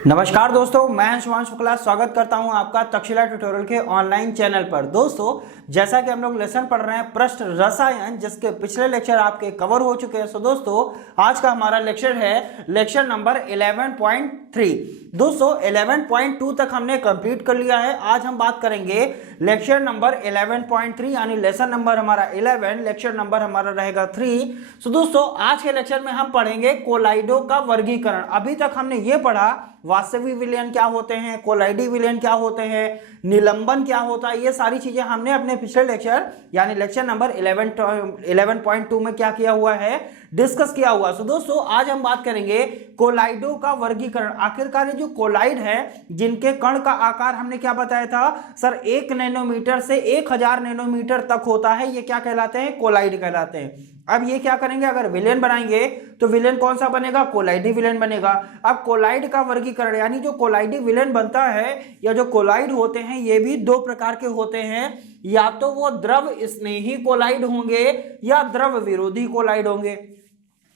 नमस्कार दोस्तों, मैं शिवांश शुक्ला स्वागत करता हूं आपका तक्षशिला ट्यूटोरियल के ऑनलाइन चैनल पर। दोस्तों, जैसा कि हम लोग लेसन पढ़ रहे हैं पृष्ठ रसायन, जिसके पिछले लेक्चर आपके कवर हो चुके हैं। सो दोस्तों, आज का हमारा लेक्चर है लेक्चर नंबर 11.3। दोस्तों 11.2 तक हमने कंप्लीट कर लिया है। आज हम बात करेंगे लेक्चर नंबर 11.3, यानी लेसन नंबर हमारा 11, लेक्चर नंबर हमारा रहेगा 3। सो दोस्तों, आज के लेक्चर में हम पढ़ेंगे कोलाइडो का वर्गीकरण। अभी तक हमने ये पढ़ा वास्तविक विलयन क्या होते हैं, कोलाइडी विलयन क्या होते हैं, निलंबन क्या होता है। ये सारी चीजें हमने अपने पिछले लेक्चर यानी लेक्चर नंबर 11.2 में क्या किया हुआ है, डिस्कस किया हुआ। सो दोस्तों, आज हम बात करेंगे कोलाइडो का वर्गीकरण। आखिरकार ये जो कोलाइड है, जिनके कण का आकार हमने क्या बताया था सर, 1 नैनोमीटर से 1000 नैनोमीटर तक होता है, ये क्या कहलाते हैं, कोलाइड कहलाते हैं। अब ये क्या करेंगे, अगर विलयन बनाएंगे तो विलयन कौन सा बनेगा, कोलाइडी विलयन बनेगा। अब कोलाइड का वर्गीकरण यानी जो कोलाइडी विलयन बनता है या जो कोलाइड होते हैं, ये भी दो प्रकार के होते हैं। या तो वो द्रव स्नेही कोलाइड होंगे या द्रव विरोधी कोलाइड होंगे।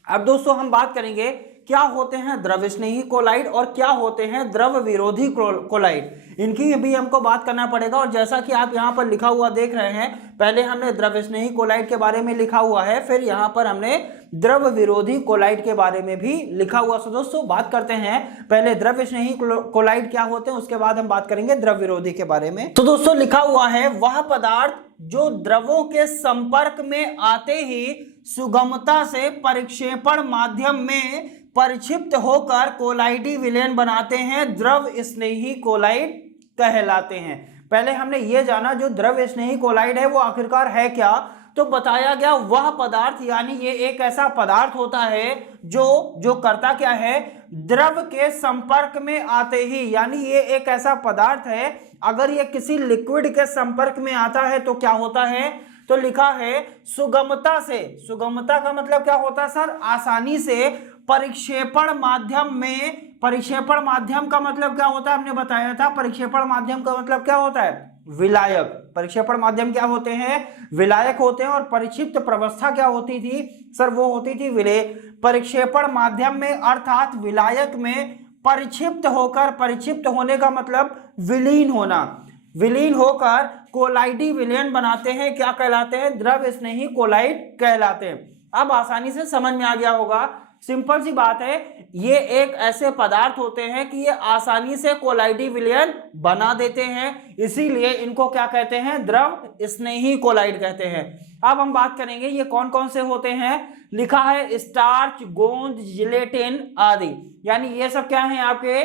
अब दोस्तों हम बात करेंगे क्या होते हैं द्रव स्नेही कोलाइड और क्या होते हैं द्रव विरोधी कोलाइड, इनकी भी हमको बात करना पड़ेगा। और जैसा कि आप यहाँ पर लिखा हुआ देख रहे हैं, पहले हमने द्रव स्नेही कोलाइड के बारे में लिखा हुआ है, फिर यहाँ पर हमने द्रव विरोधी कोलाइड के बारे में भी लिखा हुआ। सो दोस्तों, बात करते हैं पहले द्रव स्नेही कोलाइड क्या होते हैं, उसके बाद हम बात करेंगे द्रव विरोधी के बारे में। तो दोस्तों लिखा हुआ है, वह पदार्थ जो द्रवों के संपर्क में आते ही सुगमता से परिक्षेपण माध्यम में परिक्षिप्त होकर कोलाइडी विलयन बनाते हैं, द्रव स्नेही कोलाइड कहलाते हैं। पहले हमने ये जाना जो द्रव स्नेही कोलाइड है वो आखिरकार है क्या, तो बताया गया वह पदार्थ यानी ये एक ऐसा पदार्थ होता है जो करता क्या है, द्रव के संपर्क में आते ही, यानी ये एक ऐसा पदार्थ है अगर ये किसी लिक्विड के संपर्क में आता है तो क्या होता है, तो लिखा है सुगमता से। सुगमता का मतलब क्या होता है सर, आसानी से परिक्षेपण माध्यम में। परिक्षेपण माध्यम का मतलब क्या होता है, हमने बताया था परिक्षेपण माध्यम का मतलब क्या होता है, विलायक। परिक्षेपण माध्यम क्या होते हैं, विलायक होते हैं। और परिक्षिप्त प्रवस्था क्या होती थी सर, वो होती थी विलय। परिक्षेपण माध्यम में अर्थात विलायक में परिक्षिप्त होकर, परिक्षिप्त होने का मतलब विलीन होना, विलीन होकर कोलाइडी विलयन बनाते हैं, क्या कहलाते हैं, द्रव स्नेही कोलाइड कहलाते हैं। अब आसानी से समझ में आ गया होगा, सिंपल सी बात है, ये एक ऐसे पदार्थ होते हैं कि ये आसानी से कोलाइडी विलयन बना देते हैं, इसीलिए इनको क्या कहते हैं, द्रव स्नेही कोलाइड कहते हैं। अब हम बात करेंगे ये कौन कौन से होते हैं। लिखा है स्टार्च, गोंद, जिलेटिन आदि, यानी ये सब क्या है, आपके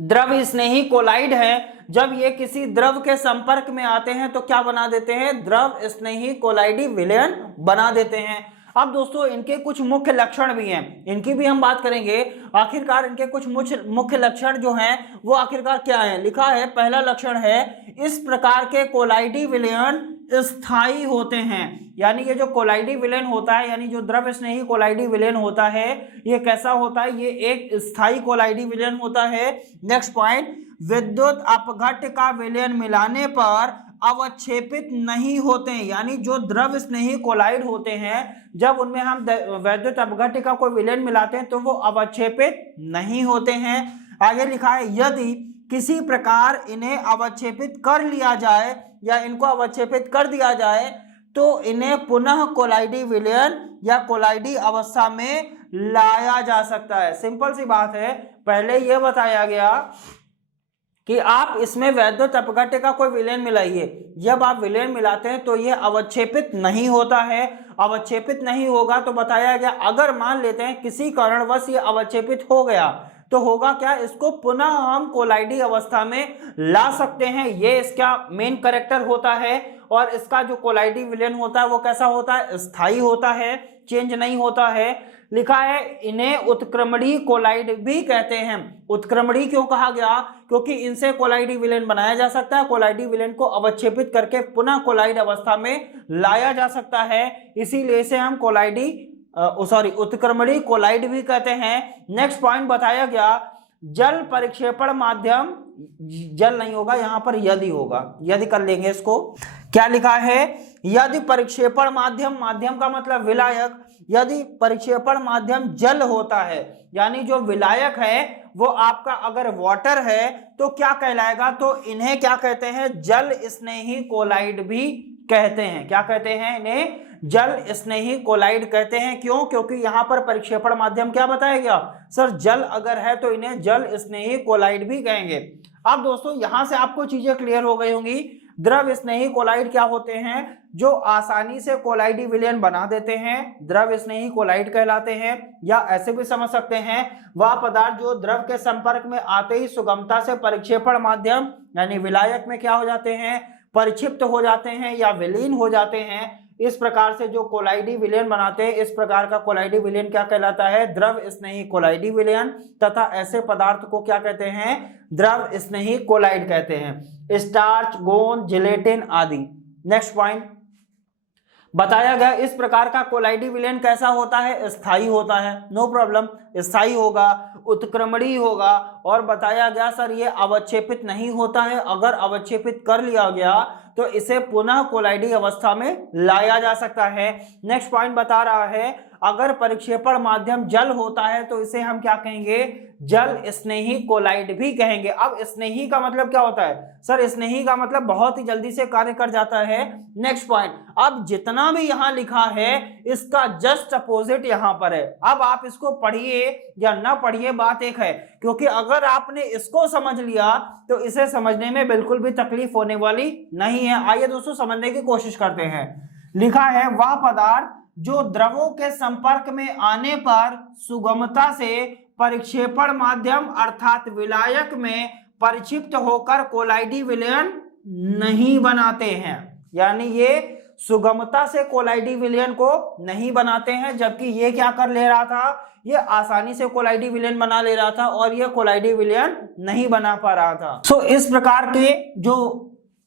द्रव स्नेही कोलाइड है। जब ये किसी द्रव के संपर्क में आते हैं तो क्या बना देते हैं, द्रव स्नेही कोलाइडी विलयन बना देते हैं। अब दोस्तों इनके कुछ मुख्य लक्षण भी हैं, इनकी भी हम बात करेंगे। आखिरकार इनके कुछ मुख्य लक्षण जो हैं वो आखिरकार क्या है। लिखा है पहला लक्षण है, इस प्रकार के कोलाइडी विलयन स्थायी होते हैं। यानी ये जो कोलाइडी विलयन होता है, यानी जो द्रव स्नेही कोलाइडी विलयन होता है, ये कैसा होता है, ये एक स्थायी कोलाइडी विलयन होता है। नेक्स्ट पॉइंट, विद्युत अपघट्य का विलयन मिलाने पर अवक्षेपित नहीं होते हैं। यानी जो द्रव स्नेही कोलाइड होते हैं, जब उनमें हम विद्युत अपघट्य का कोई विलयन मिलाते हैं तो वो अवक्षेपित नहीं होते हैं। आगे लिखा है, यदि किसी प्रकार इन्हें अवक्षेपित कर लिया जाए या इनको अवक्षेपित कर दिया जाए तो इन्हें पुनः कोलाइडी विलयन या कोलाइडी अवस्था में लाया जा सकता है। सिंपल सी बात है, पहले यह बताया गया कि आप इसमें विद्युत अपघट्य का कोई विलयन मिलाइए, जब आप विलयन मिलाते हैं तो यह अवक्षेपित नहीं होता है। अवक्षेपित नहीं होगा तो बताया गया, अगर मान लेते हैं किसी कारणवश ये अवक्षेपित हो गया तो होगा क्या, इसको पुनः हम कोलाइडी अवस्था में ला सकते हैं। ये इसका मेन कैरेक्टर होता है। और इसका जो कोलाइडी विलयन होता है वो कैसा होता है, स्थायी होता है, चेंज नहीं होता है। लिखा है, इन्हें उत्क्रमणीय कोलाइड भी कहते हैं। उत्क्रमणीय क्यों कहा गया, क्योंकि इनसे कोलाइडी विलयन बनाया जा सकता है, कोलाइडी विलयन को अवक्षेपित करके पुनः कोलाइड अवस्था में लाया जा सकता है, इसीलिए इसे हम कोलाइडी उत्क्रमणीय कोलाइड भी कहते हैं। नेक्स्ट पॉइंट बताया गया, जल परिक्षेपण माध्यम, जल नहीं होगा यहाँ पर, यदि होगा, यदि कर लेंगे इसको। क्या लिखा है, यदि परिक्षेपण माध्यम, माध्यम का मतलब विलायक, यदि परिक्षेपण माध्यम जल होता है, यानी जो विलायक है वो आपका अगर वाटर है तो क्या कहलाएगा, तो इन्हें क्या कहते हैं, जल स्नेही कोलाइड भी कहते हैं। क्या कहते हैं, इन्हें जल स्नेही कोलाइड कहते हैं। क्यों, क्योंकि यहां पर परिक्षेपण माध्यम क्या बताया गया सर, जल अगर है तो इन्हें जल स्नेही कोलाइड भी कहेंगे। अब दोस्तों यहां से आपको चीजें क्लियर हो गई होंगी। द्रव स्नेही कोलाइड क्या होते हैं, जो आसानी से कोलाइडी विलयन बना देते हैं, द्रव स्नेही कोलाइड कहलाते हैं। या ऐसे भी समझ सकते हैं, वह पदार्थ जो द्रव के संपर्क में आते ही सुगमता से परिक्षेपण माध्यम यानी विलायक में क्या हो जाते हैं, परिक्षिप्त हो जाते हैं या विलीन हो जाते हैं। इस प्रकार से जो कोलाइडी विलयन बनाते हैं, इस प्रकार का कोलाइडी विलयन क्या कहलाता है, द्रव स्नेही कोलाइडी विलयन। तथा ऐसे पदार्थ को क्या कहते हैं, द्रव स्नेही कोलाइड कहते हैं। स्टार्च, गोंद, जिलेटिन आदि। नेक्स्ट पॉइंट बताया गया, इस प्रकार का कोलाइडी विलयन कैसा होता है, स्थायी होता है। नो प्रॉब्लम, स्थायी होगा, उत्क्रमणीय होगा। और बताया गया सर ये अवक्षेपित नहीं होता है। अगर अवक्षेपित कर लिया गया तो इसे पुनः कोलाइडी अवस्था में लाया जा सकता है। नेक्स्ट पॉइंट बता रहा है, अगर परिक्षेपण माध्यम जल होता है तो इसे हम क्या कहेंगे, जल स्नेही कोलाइड भी कहेंगे। अब स्नेही का मतलब क्या होता है सर, स्नेही का मतलब बहुत ही जल्दी से कार्य कर जाता है। नेक्स्ट पॉइंट, अब जितना भी यहां लिखा है इसका जस्ट अपोजिट यहां पर है। अब आप इसको पढ़िए या ना पढ़िए बात एक है, क्योंकि अगर आपने इसको समझ लिया तो इसे समझने में बिल्कुल भी तकलीफ होने वाली नहीं है। आइए दोस्तों समझने की कोशिश करते हैं। लिखा है, वह पदार्थ जो द्रवों के संपर्क में आने पर सुगमता से परिक्षेपण माध्यम अर्थात विलायक में परिक्षिप्त होकर कोलाइडी विलयन नहीं बनाते हैं। यानी ये सुगमता से कोलाइडी विलयन को नहीं बनाते हैं, जबकि ये क्या कर ले रहा था, ये आसानी से कोलाइडी विलयन बना ले रहा था और ये कोलाइडी विलयन नहीं बना पा रहा था। सो इस प्रकार के जो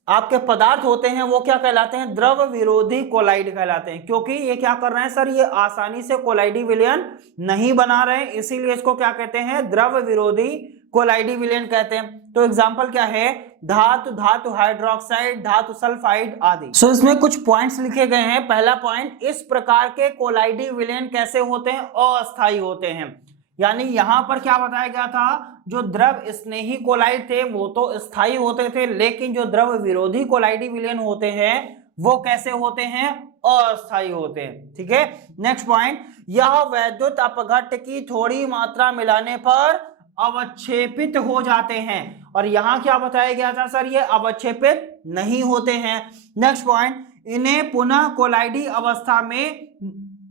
आपके पदार्थ होते हैं वो क्या कहलाते हैं, द्रव विरोधी कोलाइड कहलाते हैं। क्योंकि ये क्या कर रहे हैं सर, ये आसानी से कोलाइडी विलयन नहीं बना रहे हैं, इसीलिए इसको क्या कहते हैं, द्रव विरोधी कोलाइडी विलयन कहते हैं। तो एग्जांपल क्या है, धातु, धातु हाइड्रोक्साइड, धातु सल्फाइड आदि। सो इसमें कुछ पॉइंट्स लिखे गए हैं। पहला पॉइंट, इस प्रकार के कोलाइडी विलयन कैसे होते हैं, अस्थायी होते हैं। यानी यहां पर क्या बताया गया था, जो द्रव स्नेही कोलाइड थे वो तो स्थायी होते थे, लेकिन जो द्रव विरोधी कोलाइडी विलयन होते हैं वो कैसे होते हैं, अस्थायी होते हैं। ठीक है। नेक्स्ट पॉइंट, यह वैद्युत अपघट्ट की थोड़ी मात्रा मिलाने पर अवक्षेपित हो जाते हैं। और यहां क्या बताया गया था सर, ये अवक्षेपित नहीं होते हैं। नेक्स्ट पॉइंट, इन्हें पुनः कोलाइडी अवस्था में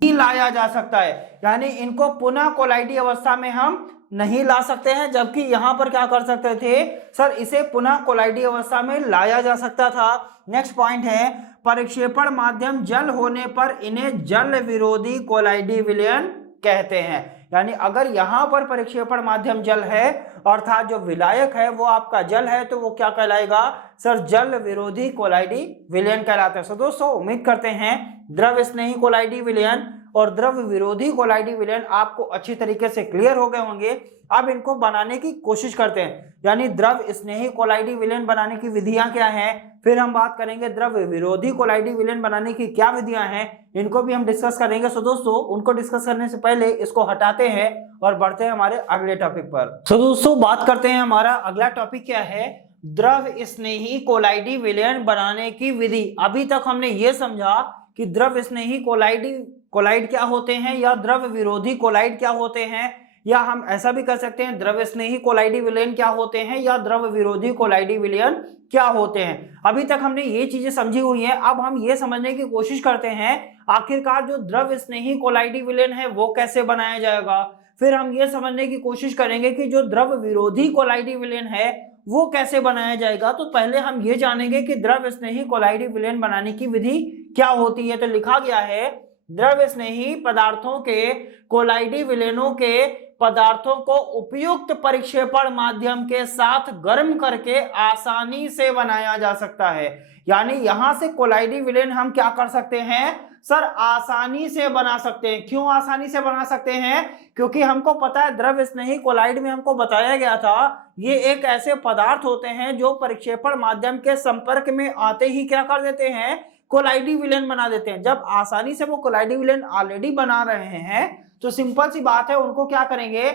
नहीं लाया जा सकता है। यानी इनको पुनः कोलाइडी अवस्था में हम नहीं ला सकते हैं, जबकि यहां पर क्या कर सकते थे सर, इसे पुनः कोलाइडी अवस्था में लाया जा सकता था। नेक्स्ट पॉइंट है, परिक्षेपण माध्यम जल होने पर इन्हें जल विरोधी कोलाइडी विलयन कहते हैं। यानी अगर यहां पर परिक्षेपण माध्यम जल है अर्थात जो विलायक है वो आपका जल है, तो वो क्या कहलाएगा सर, जल विरोधी कोलाइडी विलयन कहलाता है। सो दोस्तों उम्मीद करते हैं द्रव स्नेही कोलाइडी विलयन और द्रव विरोधी कोलाइडी विलयन आपको अच्छी तरीके से क्लियर हो गए होंगे। अब इनको बनाने की कोशिश करते हैं, यानी द्रव स्नेही कोलाइडी विलयन बनाने की विधियां क्या हैं, फिर हम बात करेंगे द्रव विरोधी कोलाइडी विलयन बनाने की क्या विधियां हैं, इनको भी हम डिस्कस करेंगे। सो दोस्तों उनको डिस्कस करने से पहले इसको हटाते हैं और बढ़ते हैं हमारे अगले टॉपिक पर। सो दोस्तों बात करते हैं, हमारा अगला टॉपिक क्या है, द्रव स्नेही कोलाइडी विलयन बनाने की विधि। अभी तक हमने ये समझा कि द्रव स्नेही कोलाइड क्या होते हैं या द्रव विरोधी कोलाइड क्या होते हैं, या हम ऐसा भी कर सकते हैं द्रव स्नेही कोलाइडी विलयन क्या होते हैं या द्रव विरोधी कोलाइडी विलयन क्या होते हैं। अभी तक हमने ये चीजें समझी हुई हैं। अब हम ये समझने की कोशिश करते हैं आखिरकार जो द्रव स्नेही कोलाइडी विलयन है वो कैसे बनाया जाएगा। फिर हम ये समझने की कोशिश करेंगे कि जो द्रव विरोधी कोलाइडी विलयन है वो कैसे बनाया जाएगा। तो पहले हम ये जानेंगे कि द्रव स्नेही कोलाइडी विलयन बनाने की विधि क्या होती है। तो लिखा गया है, द्रव स्नेही पदार्थों के कोलाइडी विलयनों के पदार्थों को उपयुक्त परिक्षेपण माध्यम के साथ गर्म करके आसानी से बनाया जा सकता है। यानी यहां से कोलाइडी विलयन हम क्या कर सकते हैं सर, आसानी से बना सकते हैं। क्यों आसानी से बना सकते हैं, क्योंकि हमको पता है द्रव स्नेही कोलाइड में हमको बताया गया था ये एक ऐसे पदार्थ होते हैं जो परिक्षेपण माध्यम के संपर्क में आते ही क्या कर देते हैं, कोलाइडी विलयन बना देते हैं। जब आसानी से वो कोलाइडी विलयन ऑलरेडी बना रहे हैं तो सिंपल सी बात है उनको क्या करेंगे,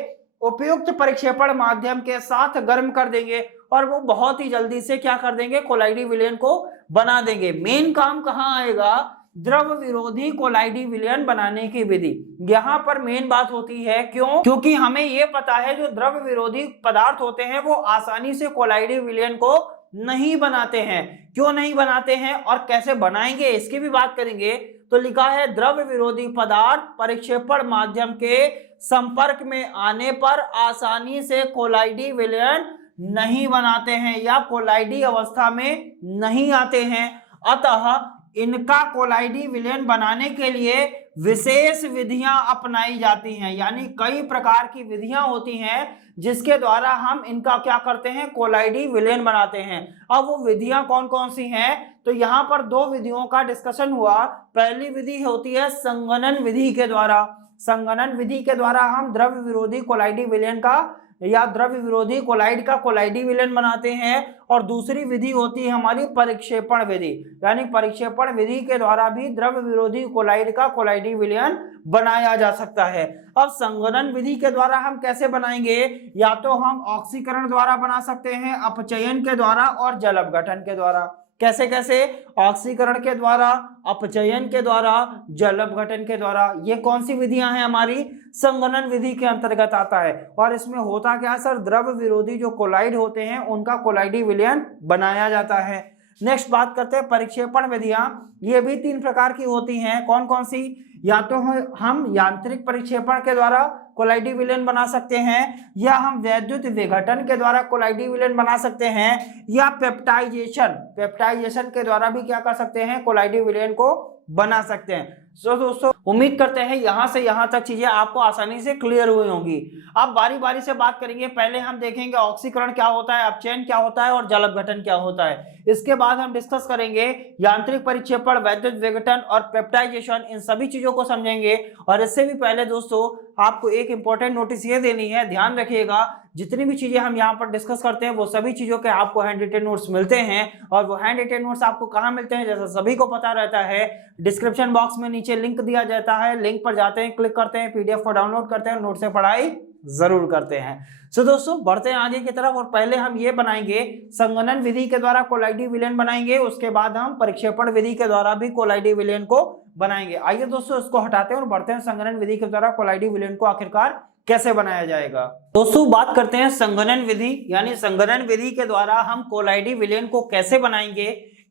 उपयुक्त परिक्षेपण माध्यम के साथ गर्म कर देंगे और वो बहुत ही जल्दी से क्या कर देंगे, कोलाइडी विलयन को बना देंगे। मेन काम कहाँ आएगा, द्रव विरोधी कोलाइडी विलयन बनाने की विधि। यहाँ पर मेन बात होती है, क्यों? क्योंकि हमें ये पता है जो द्रव विरोधी पदार्थ होते हैं वो आसानी से कोलाइडी विलयन को नहीं बनाते हैं। क्यों नहीं बनाते हैं और कैसे बनाएंगे इसकी भी बात करेंगे। तो लिखा है द्रव विरोधी पदार्थ परिक्षेपण माध्यम के संपर्क में आने पर आसानी से कोलाइडी विलयन नहीं बनाते हैं या कोलाइडी अवस्था में नहीं आते हैं। अतः इनका कोलाइडी विलयन बनाने के लिए विशेष विधियां अपनाई जाती हैं, यानी कई प्रकार की विधियां होती हैं जिसके द्वारा हम इनका क्या करते हैं, कोलाइडी विलयन बनाते हैं। अब वो विधियां कौन कौन सी हैं, तो यहाँ पर दो विधियों का डिस्कशन हुआ। पहली विधि होती है संगणन विधि के द्वारा। संगणन विधि के द्वारा हम द्रव विरोधी कोलाइडी विलयन का या द्रव विरोधी कोलाइड का कोलाइडी विलयन बनाते हैं। और दूसरी विधि होती है हमारी परिक्षेपण विधि, यानी परिक्षेपण विधि के द्वारा भी द्रव विरोधी कोलाइड का कोलाइडी विलयन बनाया जा सकता है। अब संगणन विधि के द्वारा हम कैसे बनाएंगे, या तो हम ऑक्सीकरण द्वारा बना सकते हैं, अपचयन के द्वारा और जल अपघटन के द्वारा। कैसे कैसे, ऑक्सीकरण के द्वारा, अपचयन के द्वारा, जल अपघटन के द्वारा। ये कौन सी विधियां हैं, हमारी संगणन विधि के अंतर्गत आता है। और इसमें होता क्या है सर, द्रव विरोधी जो कोलाइड होते हैं उनका कोलाइडी विलयन बनाया जाता है। नेक्स्ट बात करते हैं परिक्षेपण विधियां। ये भी 3 प्रकार की होती हैं। कौन कौन सी, या तो हम यांत्रिक परिक्षेपण के द्वारा कोलाइडी विलयन बना सकते हैं, या हम वैद्युत विघटन के द्वारा कोलाइडी विलयन बना सकते हैं, या पेप्टाइजेशन के द्वारा भी क्या कर सकते हैं, कोलाइडी विलयन को बना सकते हैं। तो दोस्तों उम्मीद करते हैं यहां से यहां तक चीजें आपको आसानी से क्लियर हुई होंगी। अब बारी बारी से बात करेंगे। पहले हम देखेंगे ऑक्सीकरण क्या होता है, अपचयन क्या होता है और जल अपघटन क्या होता है। इसके बाद हम डिस्कस करेंगे यांत्रिक परिक्षेपण, वैद्युत विघटन और पेप्टाइजेशन, इन सभी चीजों को समझेंगे। और इससे भी पहले दोस्तों आपको एक इंपॉर्टेंट नोटिस ये देनी है, ध्यान रखिएगा जितनी भी चीजें हम यहाँ पर डिस्कस करते हैं वो सभी चीजों के आपको हैंड रिटेन नोट्स मिलते हैं। और वो हैंड रिटेन नोट्स आपको कहाँ मिलते हैं, जैसा सभी को पता रहता है, डिस्क्रिप्शन बॉक्स में नीचे लिंक दिया जाता है। लिंक पर जाते हैं, क्लिक करते हैं, पीडीएफ को डाउनलोड करते हैं, नोट से पढ़ाई जरूर करते हैं। सो दोस्तों बढ़ते हैं आगे की तरफ। और पहले हम ये बनाएंगे संगणन विधि के द्वारा कोलाइडी विलयन बनाएंगे, उसके बाद हम परिक्षेपण विधि के द्वारा भी कोलाइडी विलयन को बनाएंगे। आइए दोस्तों इसको हटाते हैं और बढ़ते हैं संगणन विधि के द्वारा कोलाइडी विलयन को आखिरकार कैसे बनाया जाएगा। दोस्तों बात करते हैं संगणन विधि, यानी संगणन विधि के द्वारा हम कोलाइडी विलयन को कैसे बनाएंगे।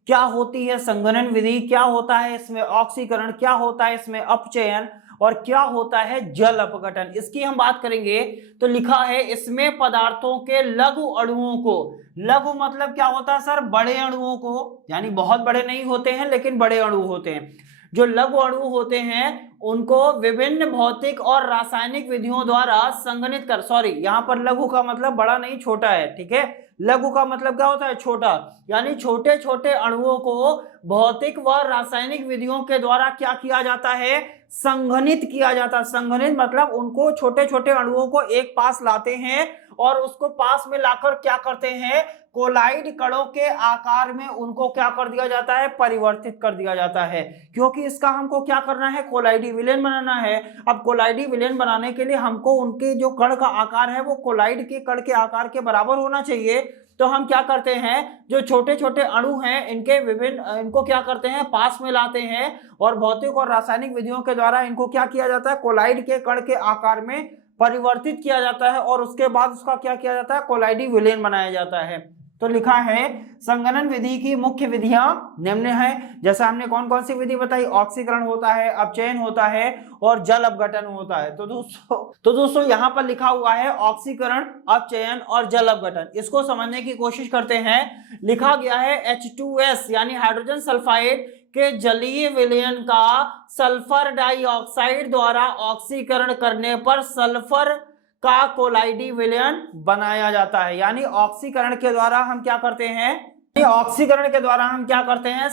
क्या होती है संगणन विधि, क्या होता है इसमें ऑक्सीकरण, क्या होता है इसमें अपचयन और क्या होता है जल अपघटन, इसकी हम बात करेंगे। तो लिखा है इसमें पदार्थों के लघु अणुओं को, लघु मतलब क्या होता है सर, बड़े अणुओं को, यानी बहुत बड़े नहीं होते हैं लेकिन बड़े अणु होते हैं। जो लघु अणु होते हैं उनको विभिन्न भौतिक और रासायनिक विधियों द्वारा संगठित कर, सॉरी यहाँ पर लघु का मतलब बड़ा नहीं छोटा है, ठीक है। लघु का मतलब क्या होता है, छोटा, यानी छोटे छोटे अणुओं को भौतिक व रासायनिक विधियों के द्वारा क्या किया जाता है, संघनित किया जाता है। संघनित मतलब उनको छोटे छोटे अणुओं को एक पास लाते हैं और उसको पास में लाकर क्या करते हैं, कोलाइड कणों के आकार में उनको क्या कर दिया जाता है, परिवर्तित कर दिया जाता है। क्योंकि इसका हमको क्या करना है, कोलाइडी विलयन बनाना है। अब कोलाइडी विलयन बनाने के लिए हमको उनके जो कण का आकार है वो कोलाइड के कण के आकार के बराबर होना चाहिए। तो हम क्या करते हैं, जो छोटे छोटे अणु हैं इनको क्या करते हैं, पास में लाते हैं और भौतिक और रासायनिक विधियों के द्वारा इनको क्या किया जाता है, कोलाइड के कण के आकार में परिवर्तित किया जाता है और उसके बाद उसका क्या किया जाता है, कोलाइडी विलयन बनाया जाता है। तो लिखा है संगणन विधि की मुख्य विधियां निम्न है। जैसा हमने कौन कौन सी विधि बताई, ऑक्सीकरण होता है, अपचयन होता है और जल अपघटन होता है। तो दोस्तों यहाँ पर लिखा हुआ है ऑक्सीकरण, अपचयन और जल अपघटन। इसको समझने की कोशिश करते हैं। लिखा गया है H2S यानी हाइड्रोजन सल्फाइड के जलीय विलयन का सल्फर डाइऑक्साइड द्वारा ऑक्सीकरण करने पर सल्फर का कोलाइडी विलयन बनाया जाता है। यानी ऑक्सीकरण के द्वारा हम क्या करते हैं, ऑक्सीकरण के द्वारा हम क्या करते हैं,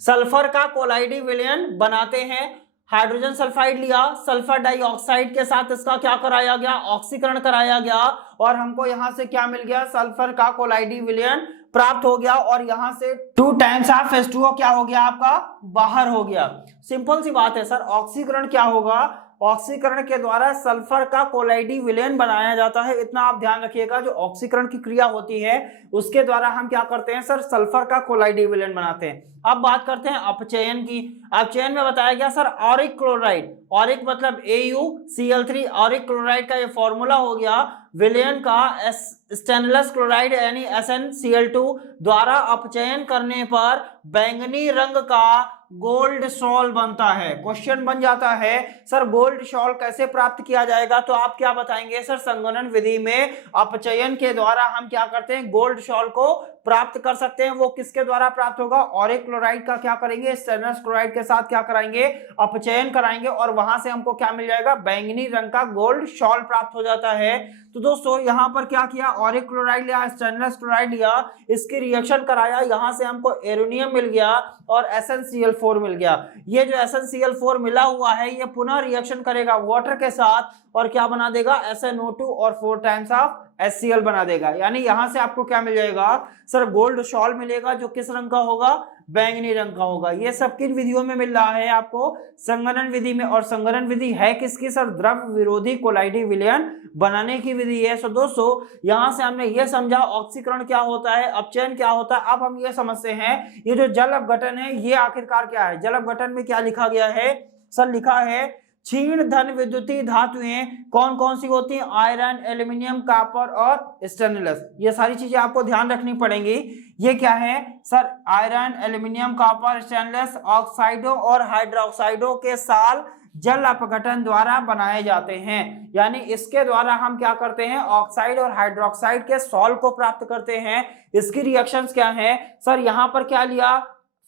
सल्फर का कोलाइडी विलयन बनाते हैं। हाइड्रोजन सल्फाइड लिया, सल्फर डाइऑक्साइड के साथ इसका क्या कराया गया, ऑक्सीकरण कराया गया और हमको यहां से क्या मिल गया, सल्फर का कोलाइडी विलयन प्राप्त हो गया। और यहां से 2 टाइम्स ऑफ H2O क्या हो गया आपका, बाहर हो गया। सिंपल सी बात है सर, ऑक्सीकरण क्या होगा, ऑक्सीकरण के द्वारा सल्फर का कोलाइडी विलयन बनाया जाता है। इतना आप ध्यान रखिएगा, जो ऑक्सीकरण की क्रिया होती है उसके द्वारा हम क्या करते हैं सर, सल्फर का कोलाइडी विलयन बनाते हैं। अब बात करते हैं अपचयन की। अपचयन में बताया गया सर ऑरिक क्लोराइड, ऑरिक मतलब AuCl3, ऑरिक क्लोराइड का ये फॉर्मूला हो गया विलयन का स्टेनलेस क्लोराइड यानी SnCl2 द्वारा अपचयन करने पर बैंगनी रंग का गोल्ड सॉल बनता है। क्वेश्चन बन जाता है सर गोल्ड सॉल कैसे प्राप्त किया जाएगा, तो आप क्या बताएंगे सर, संघनन विधि में अपचयन के द्वारा हम क्या करते हैं, गोल्ड सॉल को प्राप्त कर सकते हैं। वो किसके द्वारा प्राप्त होगा, ऑरिक क्लोराइड का क्या करेंगे, स्टेनलेस क्लोराइड के साथ क्या कराएंगे, अपचयन कराएंगे और वहां से हमको क्या मिल जाएगा, बैंगनी रंग का गोल्ड सॉल प्राप्त हो जाता है। तो दोस्तों यहाँ पर क्या किया, ऑरिक क्लोराइड लिया, स्टेनलेस क्लोराइड लिया, इसकी रिएक्शन कराया, यहां से हमको एल्युमिनियम मिल गया और SnCl4 मिल गया। ये जो SnCl4 मिला हुआ है ये पुनः रिएक्शन करेगा वाटर के साथ और क्या बना देगा, SnO2 और 4 टाइम्स ऑफ HCl बना देगा। यानी यहां से आपको क्या मिल जाएगा सर, गोल्ड सॉल मिलेगा जो किस रंग का होगा, बैंगनी रंग का होगा। ये सब किन विधियों में मिल रहा है आपको, संघनन विधि में। और संघनन विधि है किसकी सर, द्रव विरोधी कोलाइडी विलयन बनाने की विधि है। सो दोस्तों यहां से हमने ये समझा ऑक्सीकरण क्या होता है, अपचयन क्या होता है। अब हम ये समझते हैं ये जो जल अपघटन है ये आखिरकार क्या है। जल अपघटन में क्या लिखा गया है सर, लिखा है क्षीण धन विद्युतीय धातुएं कौन कौन सी होती हैं, आयरन, एल्यूमिनियम, कॉपर और स्टेनलेस। ये सारी चीजें आपको ध्यान रखनी पड़ेंगी। ये क्या है sir, iron, aluminium, copper, stainless ऑक्साइडों और हाइड्रोक्साइडों के साल जल अपघटन द्वारा बनाए जाते हैं। यानी इसके द्वारा हम क्या करते हैं, ऑक्साइड और हाइड्रोक्साइड के सॉल्ट को प्राप्त करते हैं। इसकी रिएक्शंस क्या है सर, यहाँ पर क्या लिया,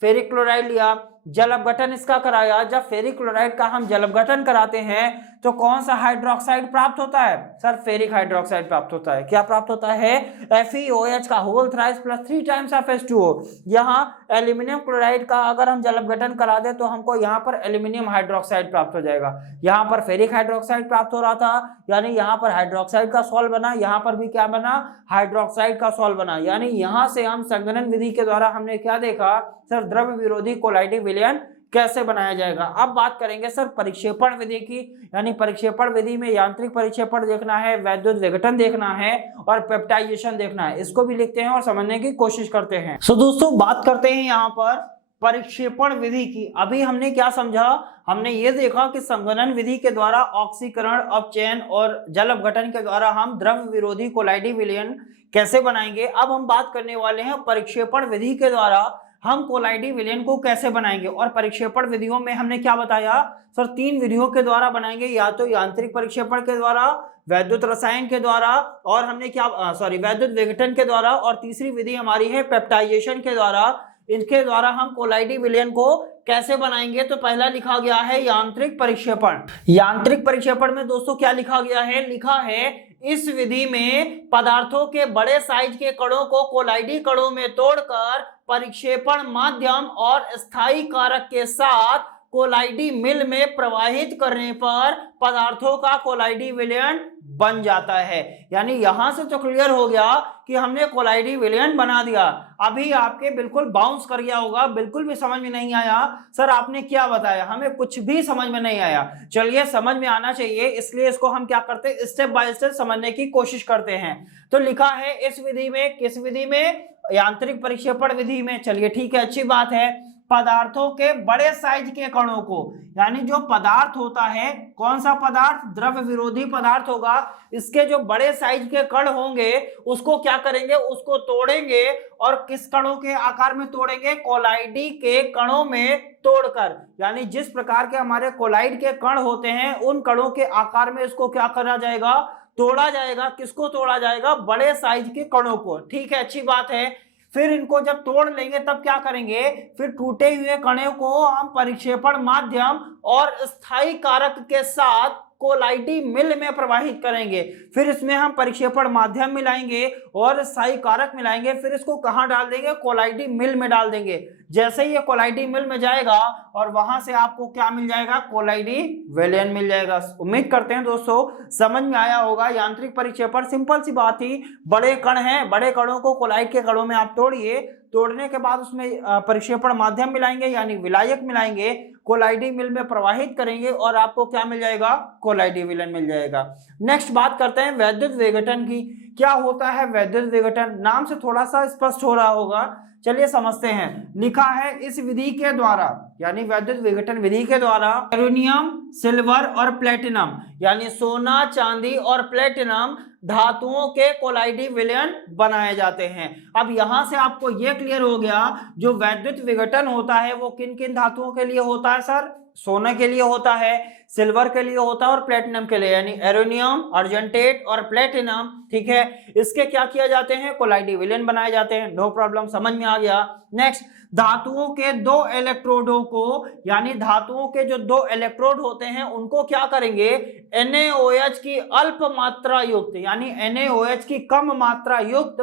फेरिक क्लोराइड लिया, जल अपघटन इसका कराया। जब फेरिक क्लोराइड का हम जल अपघटन कराते हैं तो कौन सा हाइड्रोक्साइड प्राप्त होता है सर, फेरिक हाइड्रोक्साइड प्राप्त होता है। क्या प्राप्त होता है, FeOH का whole thrice plus 3 times of H2O। यहाँ एल्यूमिनियम क्लोराइड का अगर हम जल अपघटन करा दे तो हमको यहाँ पर एल्यूमिनियम हाइड्रोक्साइड प्राप्त हो जाएगा। यहाँ पर फेरिक हाइड्रोक्साइड प्राप्त हो रहा था, यानी यहाँ पर हाइड्रोक्साइड का सॉल्ट बना, यहाँ पर भी क्या बना, हाइड्रोक्साइड का सॉल्ट बना। यानी यहाँ से हम संघनन विधि के द्वारा हमने क्या देखा सर, द्रव विरोधी कोलाइडी विलयन कैसे बनाया जाएगा। अब बात करेंगे सर परिक्षेपण विधि की। यानी परिक्षेपण विधि में यांत्रिक परिक्षेपण देखना है, वैद्युत विघटन देखना है और पेप्टाइजेशन देखना है। इसको भी लिखते हैं और समझने की कोशिश करते हैं। सो दोस्तों बात करते हैं यहाँ पर परिक्षेपण विधि की। अभी हमने क्या समझा, हमने ये देखा कि संघनन विधि के द्वारा ऑक्सीकरण, अपचयन और जल अपघटन के द्वारा हम द्रव विरोधी कोलाइडी विलयन कैसे बनाएंगे। अब हम बात करने वाले हैं परिक्षेपण विधि के द्वारा हम कोलाइडी विलयन को कैसे बनाएंगे। और परिक्षेपण विधियों में हमने क्या बताया सर, 3 विधियों के द्वारा बनाएंगे, या तो यांत्रिक परिक्षेपण के द्वारा, वैद्युत रसायन के द्वारा और हमने क्या वैद्युत विघटन के द्वारा, और तीसरी विधि हमारी है पेप्टाइजेशन के द्वारा। इनके द्वारा हम कोलाइडी विलयन को कैसे बनाएंगे। तो पहला लिखा गया है यांत्रिक परिक्षेपण। यांत्रिक परिक्षेपण में दोस्तों क्या लिखा गया है, लिखा है इस विधि में पदार्थों के बड़े साइज के कणों को कोलाइडी कणों में तोड़कर परिक्षेपण माध्यम और स्थायी कारक के साथ कोलाइडी मिल में प्रवाहित करने पर पदार्थों का कोलाइडी विलयन बन जाता है। यानी यहां से तो क्लियर हो गया कि हमने कोलाइडी विलयन बना दिया। अभी आपके बिल्कुल बाउंस कर गया होगा, बिल्कुल भी समझ में नहीं आया सर आपने क्या बताया, हमें कुछ भी समझ में नहीं आया। चलिए समझ में आना चाहिए, इसलिए इसको हम क्या करते हैं, स्टेप बाय स्टेप समझने की कोशिश करते हैं। तो लिखा है इस विधि में, किस विधि में, यांत्रिक परिक्षेपण विधि में। चलिए ठीक है, अच्छी बात है। पदार्थों के बड़े साइज के कणों को, यानी जो पदार्थ होता है, कौन सा पदार्थ, द्रव विरोधी पदार्थ होगा, इसके जो बड़े साइज के कण होंगे उसको क्या करेंगे, उसको तोड़ेंगे। और किस कणों के आकार में तोड़ेंगे, कोलाइडी के कणों में तोड़कर। यानी जिस प्रकार के हमारे कोलाइड के कण होते हैं उन कणों के आकार में इसको क्या करा जाएगा, तोड़ा जाएगा। किसको तोड़ा जाएगा, बड़े साइज के कणों को। ठीक है, अच्छी बात है। फिर इनको जब तोड़ लेंगे तब क्या करेंगे, फिर टूटे हुए कणों को हम परिक्षेपण माध्यम और स्थायी कारक के साथ कोलाइडी मिल में प्रवाहित करेंगे। फिर इसमें हम परिक्षेपण माध्यम मिलाएंगे और स्थायी कारक मिलाएंगे। फिर इसको कहां डाल देंगे, कोलाइडी मिल में डाल देंगे। जैसे ही ये कोलाइडी मिल में जाएगा और वहां से आपको क्या मिल जाएगा, कोलाइडी विलयन मिल जाएगा। उम्मीद करते हैं दोस्तों समझ में आया होगा। यांत्रिक परिक्षेपण सिंपल सी बात ही, बड़े कण हैं, बड़े कणों को कोलाइड के कणों में आप तोड़िए, तोड़ने के बाद उसमें परिक्षेपण माध्यम मिलाएंगे यानी विलायक मिलाएंगे कोलाइडी मिल में प्रवाहित करेंगे और आपको क्या मिल जाएगा, कोलाइडी विलयन मिल जाएगा। नेक्स्ट बात करते हैं वैद्युत विघटन की। क्या होता है वैद्युत विघटन, नाम से थोड़ा सा स्पष्ट हो रहा होगा, चलिए समझते हैं। लिखा है इस विधि के द्वारा, यानी वैद्युत विघटन विधि के द्वारा एल्युमिनियम, सिल्वर और प्लेटिनम, यानी सोना, चांदी और प्लेटिनम धातुओं के कोलाइडी विलयन बनाए जाते हैं। अब यहां से आपको यह क्लियर हो गया जो वैद्युत विघटन होता है वो किन किन धातुओं के लिए होता है सर, सोने के लिए होता है, सिल्वर के लिए होता है और प्लेटिनम के लिए, यानी एल्युमिनियम, अर्जेंटेट और प्लेटिनम। ठीक है, इसके क्या किया जाते हैं, कोलाइडी विलयन बनाए जाते हैं। नो प्रॉब्लम, समझ में आ गया। नेक्स्ट, धातुओं के दो इलेक्ट्रोडों को, यानी धातुओं के जो दो इलेक्ट्रोड होते हैं उनको क्या करेंगे, NaOH की अल्प मात्रा युक्त, यानी NaOH की कम मात्रा युक्त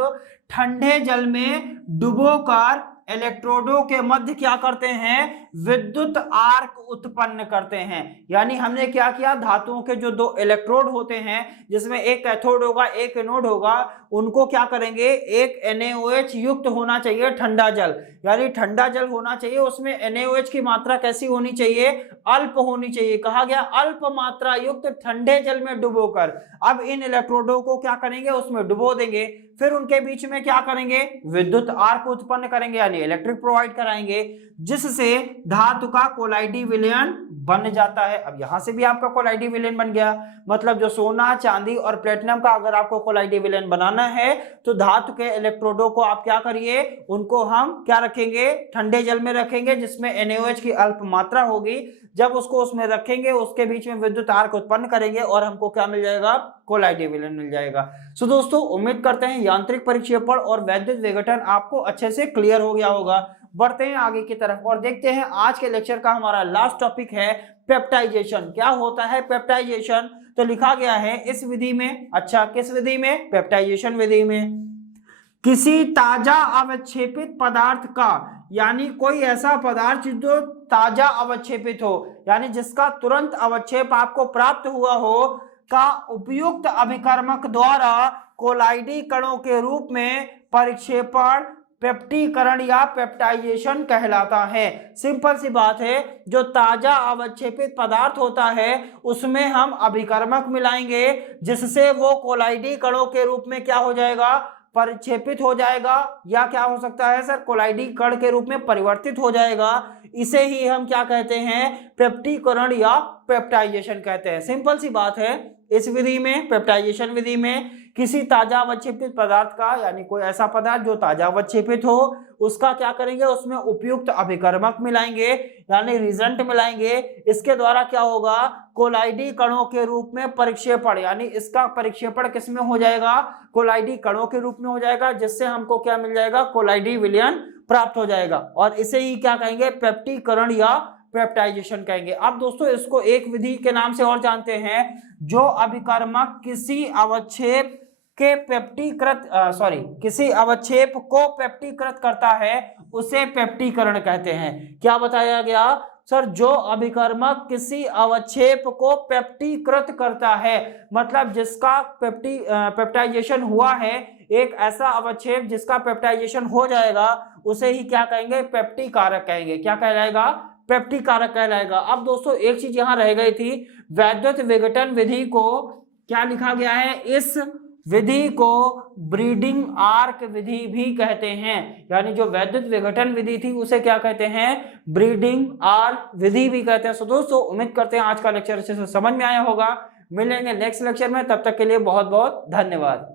ठंडे जल में डुबोकर इलेक्ट्रोडों के मध्य क्या करते हैं, विद्युत आर्क उत्पन्न करते हैं। यानी हमने क्या किया, धातुओं के जो दो इलेक्ट्रोड होते हैं जिसमें एक कैथोड होगा एक एनोड होगा, उनको क्या करेंगे, एक NaOH युक्त होना चाहिए ठंडा जल, यानी ठंडा जल होना चाहिए, उसमें NaOH की मात्रा कैसी होनी चाहिए, अल्प होनी चाहिए। कहा गया अल्प मात्रा युक्त ठंडे जल में डुबोकर। अब इन इलेक्ट्रोडों को क्या करेंगे, उसमें डुबो देंगे, फिर उनके बीच में क्या करेंगे, विद्युत आर्क उत्पन्न करेंगे, यानी इलेक्ट्रिक प्रोवाइड कराएंगे, जिससे धातु का कोलाइडी विलयन बन जाता है। अब यहां से भी आपका कोलाइडी विलयन बन गया, मतलब जो सोना, चांदी और प्लेटिनम का अगर आपको कोलाइडी विलयन बनाना है तो धातु के इलेक्ट्रोडों को आप क्या करिए, उनको हम क्या रखेंगे, ठंडे जल में रखेंगे जिसमें NaOH की अल्प मात्रा होगी। जब उसको उसमें रखेंगे उसके बीच में विद्युत आर्क उत्पन्न करेंगे और हमको क्या मिल जाएगा, कोलाइडी विलयन मिल जाएगा। सो दोस्तों उम्मीद करते हैं यांत्रिक परिक्षेपण और वैद्युत विघटन आपको अच्छे से क्लियर हो गया होगा। बढ़ते हैं आगे की तरफ और देखते हैं आज के लेक्चर का हमारा लास्ट टॉपिक है पेप्टाइजेशन। क्या होता है पेप्टाइजेशन, तो लिखा गया है इस विधि में, अच्छा किस विधि में, पेप्टाइजेशन विधि में, किसी ताजा अवक्षेपित पदार्थ का, यानी कोई ऐसा पदार्थ जो ताजा अवक्षेपित हो, यानी जिसका तुरंत अवक्षेप आपको प्राप्त हुआ हो, का उपयुक्त अभिकर्मक द्वारा कोलाइडी कणों के रूप में परिक्षेपण पेप्टीकरण या पेप्टाइजेशन कहलाता है। सिंपल सी बात है, जो ताजा अवक्षेपित पदार्थ होता है उसमें हम अभिकर्मक मिलाएंगे जिससे वो कोलाइडी कणों के रूप में क्या हो जाएगा, परिक्षेपित हो जाएगा, या क्या हो सकता है सर, कोलाइडी कण के रूप में परिवर्तित हो जाएगा। इसे ही हम क्या कहते हैं, पेप्टीकरण या पेप्टाइजेशन कहते हैं। सिंपल सी बात है, इस विधि में, पेप्टाइजेशन विधि में, किसी ताजा अवक्षेपित पदार्थ का, यानी कोई ऐसा पदार्थ जो ताजा अवक्षेपित हो, उसका क्या करेंगे, उसमें उपयुक्त अभिकर्मक मिलाएंगे, यानी रिजेंट मिलाएंगे। इसके द्वारा क्या होगा, कोलाइडी कणों के रूप में परिक्षेपण, यानी इसका परिक्षेपण किसमें हो जाएगा, कोलाइडी कणों के रूप में हो जाएगा, जिससे हमको क्या मिल जाएगा, कोलाइडी विलयन प्राप्त हो जाएगा। और इसे ही क्या कहेंगे, पेप्टीकरण या पेप्टाइजेशन कहेंगे। अब दोस्तों इसको एक विधि के नाम से और जानते हैं, जो अभिकर्मक किसी अवक्षेप के किसी अवक्षेप को पेप्टीकृत करता है उसे पेप्टीकरण कहते हैं। क्या बताया गया सर, जो अभिकर्मक किसी अवक्षेप को पेप्टीकृत करता है, मतलब जिसका पेप्टाइजेशन हुआ है, एक ऐसा अवक्षेप जिसका पेप्टाइजेशन हो जाएगा उसे ही क्या कहेंगे, पेप्टीकारक कहेंगे। क्या कहलाएगा, पेप्टीकारक कहलाएगा। अब दोस्तों एक चीज यहां रह गई थी, वैद्युत विघटन विधि को क्या लिखा गया है, इस विधि को ब्रीडिंग आर्क विधि भी कहते हैं, यानी जो वैद्युत विघटन विधि थी उसे क्या कहते हैं, ब्रीडिंग आर्क विधि भी कहते हैं। सो दोस्तों उम्मीद करते हैं आज का लेक्चर अच्छे से समझ में आया होगा। मिलेंगे नेक्स्ट लेक्चर में, तब तक के लिए बहुत बहुत धन्यवाद।